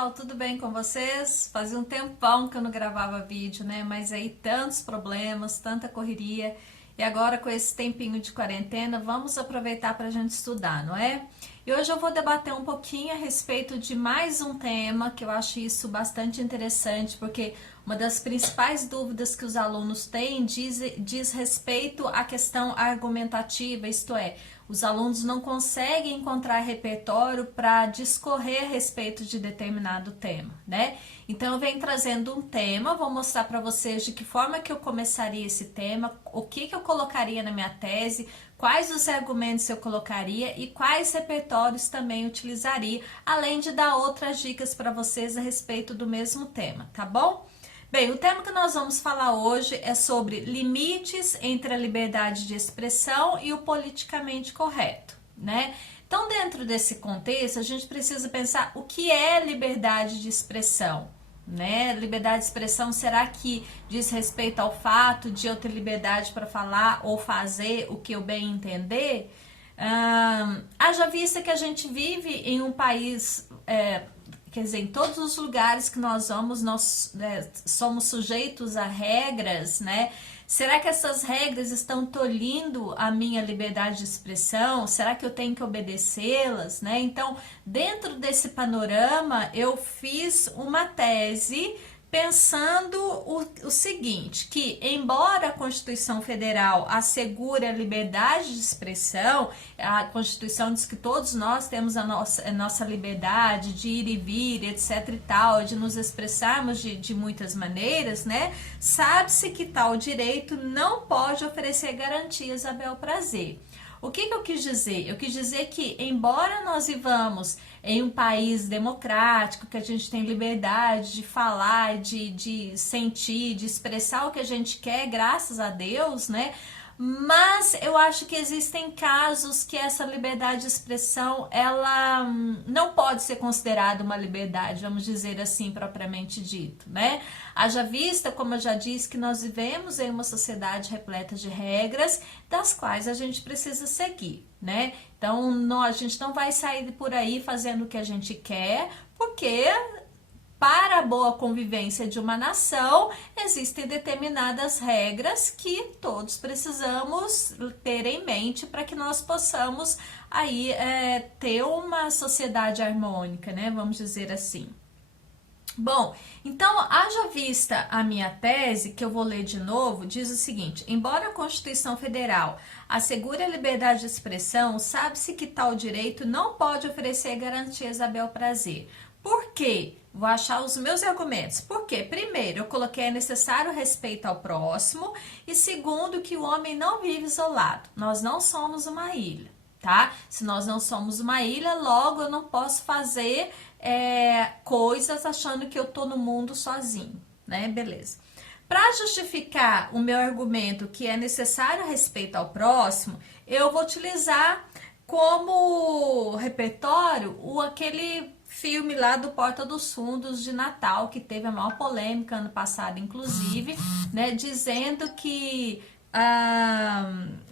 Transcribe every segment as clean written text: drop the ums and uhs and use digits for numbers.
pessoal, tudo bem com vocês? Fazia um tempão que eu não gravava vídeo, né? Mas aí tantos problemas, tanta correria. E agora com esse tempinho de quarentena, vamos aproveitar para a gente estudar, não é? E hoje eu vou debater um pouquinho a respeito de mais um tema que eu acho isso bastante interessante, porque uma das principais dúvidas que os alunos têm diz respeito à questão argumentativa, isto é, os alunos não conseguem encontrar repertório para discorrer a respeito de determinado tema, né? Então eu venho trazendo um tema, vou mostrar para vocês de que forma que eu começaria esse tema, o que eu colocaria na minha tese, quais os argumentos eu colocaria e quais repertórios também utilizaria, além de dar outras dicas para vocês a respeito do mesmo tema, tá bom? Bem, o tema que nós vamos falar hoje é sobre limites entre a liberdade de expressão e o politicamente correto, né? Então, dentro desse contexto, a gente precisa pensar o que é liberdade de expressão, né? Liberdade de expressão, será que diz respeito ao fato de eu ter liberdade para falar ou fazer o que eu bem entender? Haja vista que a gente vive em um país... quer dizer, em todos os lugares que nós vamos, nós somos sujeitos a regras, né? Será que essas regras estão tolhindo a minha liberdade de expressão? Será que eu tenho que obedecê-las, né? Então, dentro desse panorama, eu fiz uma tese pensando o seguinte, que embora a Constituição Federal assegure a liberdade de expressão, a Constituição diz que todos nós temos a nossa liberdade de ir e vir, etc e tal, de nos expressarmos de muitas maneiras, né? Sabe-se que tal direito não pode oferecer garantias a bel prazer. O que eu quis dizer? Eu quis dizer que, embora nós vivamos em um país democrático, que a gente tem liberdade de falar, de sentir, de expressar o que a gente quer, graças a Deus, né? Mas eu acho que existem casos que essa liberdade de expressão, ela não pode ser considerada uma liberdade, vamos dizer assim, propriamente dito, né? Haja vista, como eu já disse, que nós vivemos em uma sociedade repleta de regras, das quais a gente precisa seguir, né? Então, a gente não vai sair por aí fazendo o que a gente quer, porque... para a boa convivência de uma nação, existem determinadas regras que todos precisamos ter em mente para que nós possamos aí ter uma sociedade harmônica, né? Vamos dizer assim. Bom, então, haja vista a minha tese, que eu vou ler de novo, diz o seguinte: embora a Constituição Federal assegure a liberdade de expressão, sabe-se que tal direito não pode oferecer garantias a bel prazer. Por quê? Vou achar os meus argumentos. Por quê? Primeiro, eu coloquei é necessário respeito ao próximo e segundo, que o homem não vive isolado. Nós não somos uma ilha, tá? Se nós não somos uma ilha, logo eu não posso fazer coisas achando que eu tô no mundo sozinho, né? Beleza. Para justificar o meu argumento que é necessário respeito ao próximo, eu vou utilizar como repertório aquele filme lá do Porta dos Fundos de Natal, que teve a maior polêmica ano passado, inclusive, né, dizendo que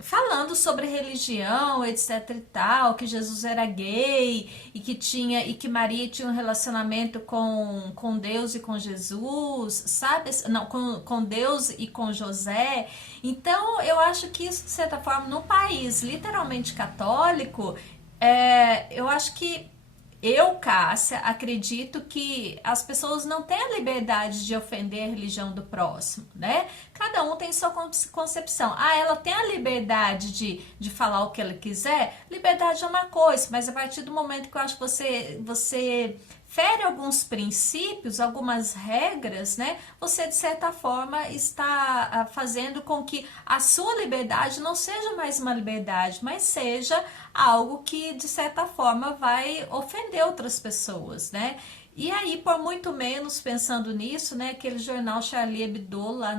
falando sobre religião, etc e tal, que Jesus era gay e que Maria tinha um relacionamento com Deus e com Jesus, sabe? Não, com Deus e com José. Então, eu acho que isso, de certa forma, num país literalmente católico, eu acho que Cássia, acredito que as pessoas não têm a liberdade de ofender a religião do próximo, né? Cada um tem sua concepção. Ela tem a liberdade de falar o que ela quiser? Liberdade é uma coisa, mas a partir do momento que eu acho que você fere alguns princípios, algumas regras, né? Você, de certa forma, está fazendo com que a sua liberdade não seja mais uma liberdade, mas seja algo que, de certa forma, vai ofender outras pessoas, né? E aí, por muito menos, pensando nisso, né, aquele jornal Charlie Hebdo lá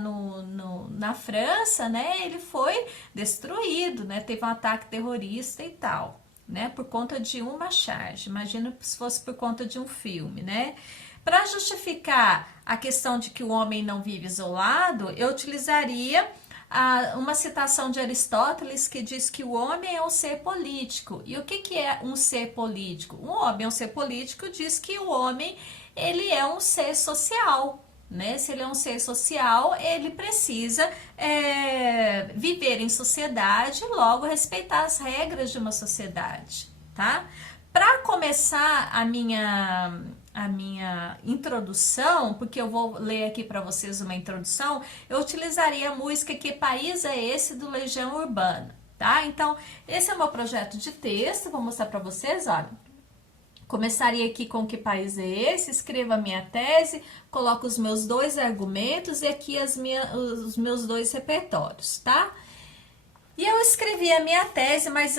na França, né, ele foi destruído, né? Teve um ataque terrorista e tal, né, por conta de uma charge. Imagina se fosse por conta de um filme, né? Para justificar a questão de que o homem não vive isolado, eu utilizaria uma citação de Aristóteles que diz que o homem é um ser político. E o que é um ser político? Um homem é um ser político, diz que o homem ele é um ser social, né? Se ele é um ser social, ele precisa viver em sociedade e logo respeitar as regras de uma sociedade, tá? Para começar a minha introdução, porque eu vou ler aqui para vocês uma introdução, eu utilizaria a música Que País é Esse, do Legião Urbana, tá? Então, esse é o meu projeto de texto, vou mostrar para vocês, olha. Começaria aqui com Que País é Esse, escrevo a minha tese, coloco os meus 2 argumentos e aqui os meus 2 repertórios, tá? E eu escrevi a minha tese, mas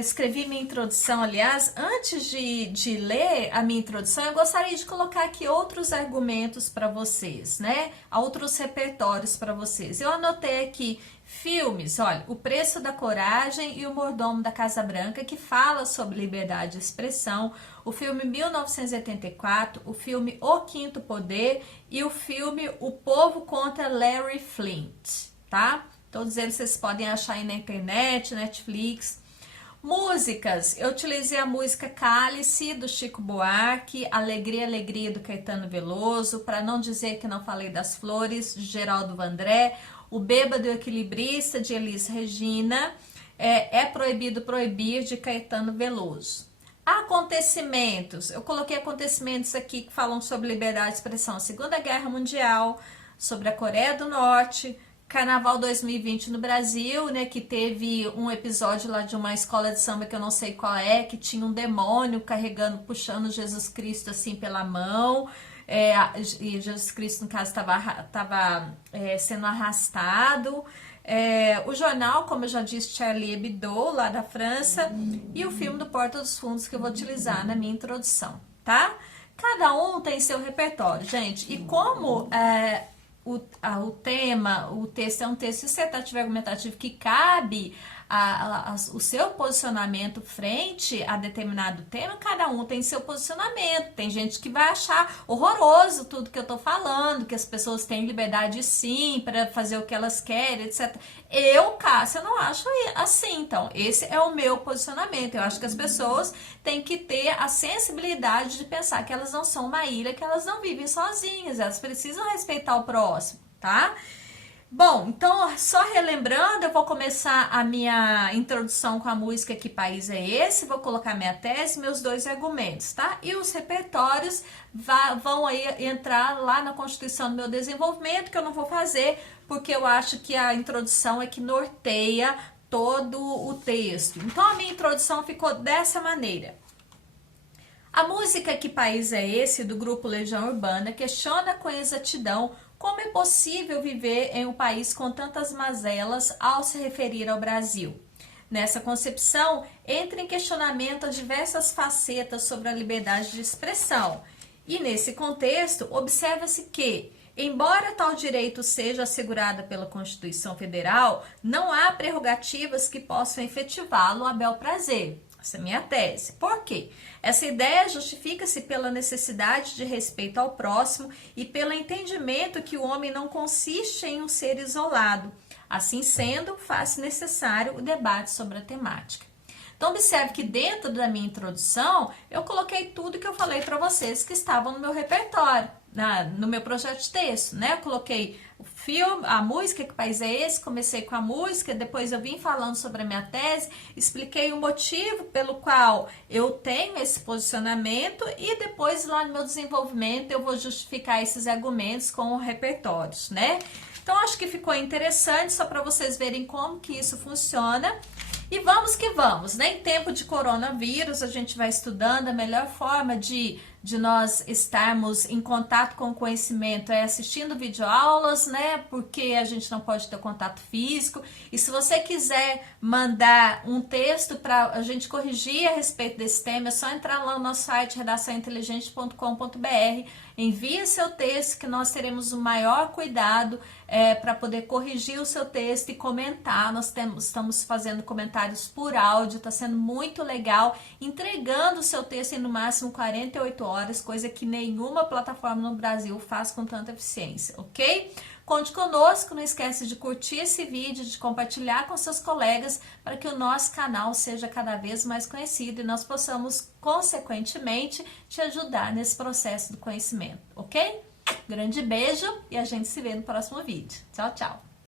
escrevi minha introdução, aliás, antes de ler a minha introdução, eu gostaria de colocar aqui outros argumentos para vocês, né? Outros repertórios para vocês. Eu anotei aqui filmes, olha, O Preço da Coragem e O Mordomo da Casa Branca, que fala sobre liberdade de expressão, o filme 1984, o filme O Quinto Poder e o filme O Povo contra Larry Flynt, tá? Todos eles vocês podem achar aí na internet, Netflix. Músicas, eu utilizei a música Cálice, do Chico Buarque, Alegria, Alegria, do Caetano Veloso, para não dizer que não falei das Flores, de Geraldo Vandré, O Bêbado e o Equilibrista, de Elis Regina, É Proibido Proibir, de Caetano Veloso. Acontecimentos, eu coloquei acontecimentos aqui que falam sobre liberdade de expressão, Segunda Guerra Mundial, sobre a Coreia do Norte, Carnaval 2020 no Brasil, né, que teve um episódio lá de uma escola de samba que eu não sei qual que tinha um demônio puxando Jesus Cristo assim pela mão, e Jesus Cristo, no caso, estava sendo arrastado. O jornal, como eu já disse, Charlie Hebdo, lá da França, e o filme do Porta dos Fundos, que eu vou utilizar na minha introdução, tá? Cada um tem seu repertório, gente, e como o tema, o texto é um texto dissertativo argumentativo que cabe o seu posicionamento frente a determinado tema, cada um tem seu posicionamento. Tem gente que vai achar horroroso tudo que eu tô falando, que as pessoas têm liberdade sim para fazer o que elas querem, etc. Eu, Cássia, não acho assim. Então, esse é o meu posicionamento. Eu acho que as pessoas têm que ter a sensibilidade de pensar que elas não são uma ilha, que elas não vivem sozinhas, elas precisam respeitar o próximo, tá? Bom, então, só relembrando, eu vou começar a minha introdução com a música Que País é Esse? Vou colocar minha tese, meus 2 argumentos, tá? E os repertórios vão aí entrar lá na Constituição do meu desenvolvimento, que eu não vou fazer, porque eu acho que a introdução é que norteia todo o texto. Então, a minha introdução ficou dessa maneira. A música Que País é Esse? Do grupo Legião Urbana questiona com exatidão como é possível viver em um país com tantas mazelas ao se referir ao Brasil. Nessa concepção, entra em questionamento as diversas facetas sobre a liberdade de expressão. E nesse contexto, observa-se que, embora tal direito seja assegurado pela Constituição Federal, não há prerrogativas que possam efetivá-lo a bel prazer. Essa é a minha tese. Por quê? Essa ideia justifica-se pela necessidade de respeito ao próximo e pelo entendimento que o homem não consiste em um ser isolado. Assim sendo, faz-se necessário o debate sobre a temática. Então, observe que dentro da minha introdução, eu coloquei tudo que eu falei para vocês que estavam no meu repertório, no meu projeto de texto, né? Eu coloquei o filme, a música, Que País é Esse? Comecei com a música, depois eu vim falando sobre a minha tese, expliquei o motivo pelo qual eu tenho esse posicionamento e depois lá no meu desenvolvimento eu vou justificar esses argumentos com repertórios, né? Então, acho que ficou interessante, só para vocês verem como que isso funciona. E vamos que vamos, né? Em tempo de coronavírus, a gente vai estudando. A melhor forma de nós estarmos em contato com o conhecimento é assistindo videoaulas, né? Porque a gente não pode ter contato físico. E se você quiser mandar um texto para a gente corrigir a respeito desse tema, é só entrar lá no nosso site redaçãointeligente.com.br. Envie seu texto que nós teremos o maior cuidado para poder corrigir o seu texto e comentar. Nós estamos fazendo comentários por áudio, está sendo muito legal, entregando o seu texto em no máximo 48 horas, coisa que nenhuma plataforma no Brasil faz com tanta eficiência, ok? Conte conosco, não esquece de curtir esse vídeo, de compartilhar com seus colegas para que o nosso canal seja cada vez mais conhecido e nós possamos, consequentemente, te ajudar nesse processo do conhecimento, ok? Grande beijo e a gente se vê no próximo vídeo. Tchau, tchau!